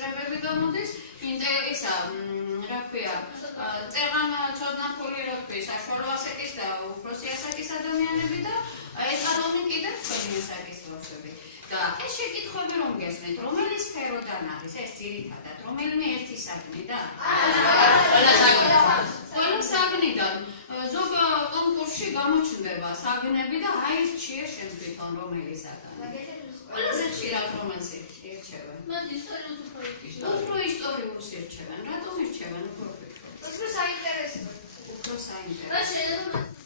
შესაძლებლობები გამოდის, ისა, რა ქვია, წეღან ცოდნახული რა ქვია, საშუალო ასაკის და უფროსი ასაკის ადამიანები და ეს გადავდეთ კიდევ თქვენი ასაკის დროშები. და ეს შეკითხვები რომ გესმით, რომელი სფეროდან არის ეს ძირითადად, რომელიმე ერთი საგნიდან? ყველა საგნიდან. ზოგ კონკურსში გამოჩნდება საგნები და აირჩიე შენ თვითონ რომელი საგანი. ყველაზე ხშირად რომელს ირჩევენ? უფრო ისტორიულს ირჩევენ. რატომ ირჩევენ უფრო უფრო? უფრო საინტერესო. უფრო საინტერესო.